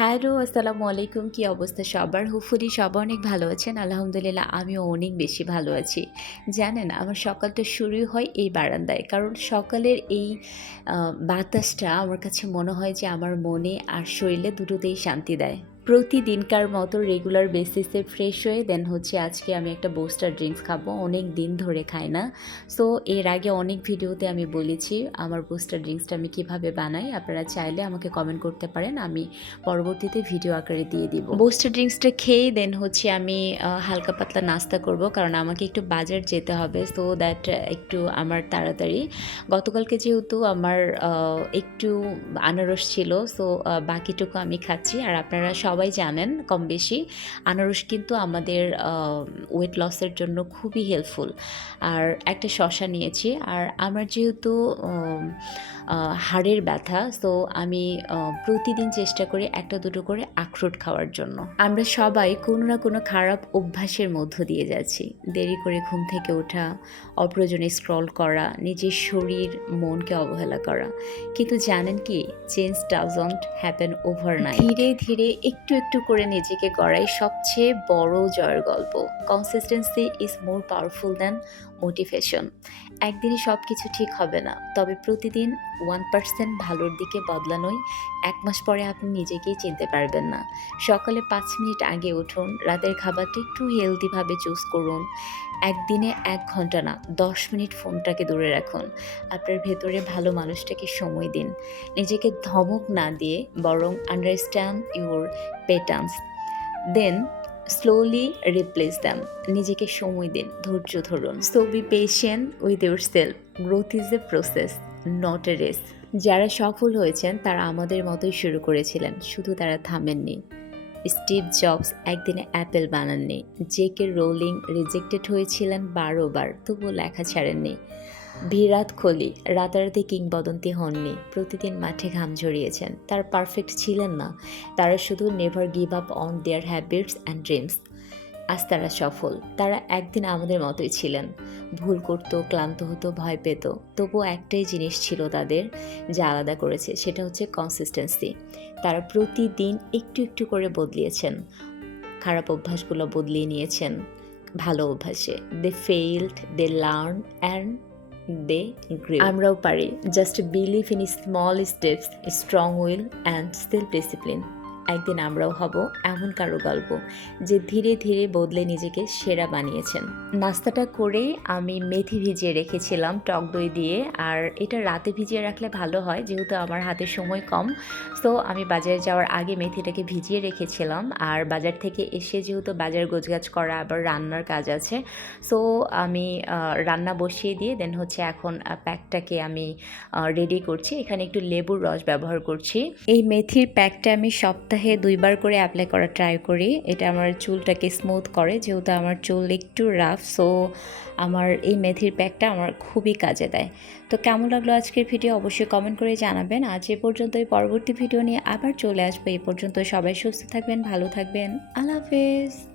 Hello, আসসালামু আলাইকুম। কি অবস্থা সবার? হুফুরি সবাই অনেক ভালো আছেন। আলহামদুলিল্লাহ, আমিও অনেক বেশি ভালো আছি। জানেন, আমার সকালটা শুরু হয় এই বারান্দায়। কারণ সকালের এই বাতাসটা আমার কাছে মনে হয় যে আমার মনে আর শরীরে দুটোতেই শান্তি দেয়। প্রতিদিনকার মতো রেগুলার বেসিসে ফ্রেশ হয়ে দেন হচ্ছে আজকে আমি একটা বুস্টার ড্রিঙ্কস খাব। অনেক দিন ধরে খাই না। সো এর আগে অনেক ভিডিওতে আমি বলেছি আমার বুস্টার ড্রিঙ্কসটা আমি কীভাবে বানাই। আপনারা চাইলে আমাকে কমেন্ট করতে পারেন, আমি পরবর্তীতে ভিডিও আকারে দিয়ে দিব। বুস্টার ড্রিঙ্কসটা খেয়ে দেন হচ্ছে আমি হালকা পাতলা নাস্তা করব, কারণ আমাকে একটু বাজার যেতে হবে। সো দ্যাট একটু আমার তাড়াতাড়ি। গতকালকে যেহেতু আমার একটু আনারস ছিল সো বাকিটুকু আমি খাচ্ছি। আর আপনারা সবাই জানেন কম বেশি আনারস কিন্তু আমাদের ওয়েট লসের জন্য খুবই হেল্পফুল আর একটা শশা নিয়েছি। আর আমার যেহেতু হাড়ের ব্যথা সো আমি প্রতিদিন চেষ্টা করি একটা দুটো করে আখরোট খাওয়ার জন্য। আমরা সবাই কোনো না কোনো খারাপ অভ্যাসের মধ্য দিয়ে যাচ্ছি। দেরি করে ঘুম থেকে ওঠা, অপ্রয়োজনে স্ক্রল করা, নিজের শরীর, মনকে অবহেলা করা। কিন্তু জানেন কি চেঞ্জ ডাজন্ট হ্যাপেন ওভারনাইট ধীরে ধীরে একটু একটু করে নিজেকে গড়াই সবচেয়ে বড় জয়ের গল্প। Consistency is more powerful than motivation একদিনই সব কিছু ঠিক হবে না। তবে প্রতিদিন ওয়ান পার্সেন্ট ভালোর দিকে বদলানোই এক মাস পরে আপনি নিজেকেই চিনতে পারবেন না। সকালে পাঁচ মিনিট আগে উঠুন, রাতের খাবারটা একটু হেলদিভাবে চুজ করুন। একদিনে এক ঘণ্টা না, দশ মিনিট ফোনটাকে দূরে রাখুন। আপনার ভেতরে ভালো মানুষটাকে সময় দিন। নিজেকে ধমক না দিয়ে বরং understand your patience then slowly replace them নিজেকে সময় দিন, ধৈর্য ধরুন। So be patient with yourself growth is a process not a race যারা সফল হয়েছেন, তারা আমাদের মতোই শুরু করেছিলেন। শুধু তারা থামেননি। স্টিভ জবস একদিনে অ্যাপেল বানাননি। জেকে রোলিং রিজেক্টেড হয়েছিলেন বারো বার। তবুও লেখা ছাড়েননি। বিরাট কোহলি রাতারাতি কিংবদন্তি হননি। প্রতিদিন মাঠে ঘাম ঝরিয়েছেন। তারা পারফেক্ট ছিলেন না। তারা শুধু never give up on their habits and dreams আজ তারা সফল। তারা একদিন আমাদের মতোই ছিলেন। ভুল করতো, ক্লান্ত হতো, ভয় পেত। তবুও একটাই জিনিস ছিল তাদের, যা আলাদা করেছে, সেটা হচ্ছে কনসিস্টেন্সি তারা প্রতিদিন একটু একটু করে বদলিয়েছেন। খারাপ অভ্যাসগুলো বদলিয়ে নিয়েছেন। ভালো অভ্যাসে। They failed they learn and দে গ্রিউ আমরাও পারি just believe in small steps strong will and self discipline একদিন আমরাও হব এমন কারও গল্প যে ধীরে ধীরে বদলে নিজেকে সেরা বানিয়েছেন। নাস্তাটা করে আমি মেথি ভিজিয়ে রেখেছিলাম টক দই দিয়ে আর এটা রাতে ভিজিয়ে রাখলে ভালো হয় যেহেতু আমার হাতে সময় কম। তো আমি বাজারে যাওয়ার আগে মেথিটাকে ভিজিয়ে রেখেছিলাম আর বাজার থেকে এসে যেহেতু বাজার গোছগাছ করা আবার রান্নার কাজ আছে সো আমি রান্না বসিয়ে দিয়ে দেন হচ্ছে এখন প্যাকটাকে আমি রেডি করছি। এখানে একটু লেবুর রস ব্যবহার করছি। এই মেথির প্যাকটা আমি সপ্তাহে দুইবার করে অ্যাপ্লাই করা ট্রাই করি। এটা আমার চুলটাকে স্মুথ করে, যেহেতু আমার চুল একটু রাফ সো আমার এই মেথির প্যাকটা আমার খুবই কাজে দেয়। তো কেমন লাগল আজকের ভিডিও অবশ্যই কমেন্ট করে জানাবেন। আজ এ পর্যন্তই, পরবর্তী ভিডিও নিয়ে আবার চলে আসব। এই পর্যন্ত সবাই সুস্থ থাকবেন, ভালো থাকবেন। আল্লাহ হাফেজ।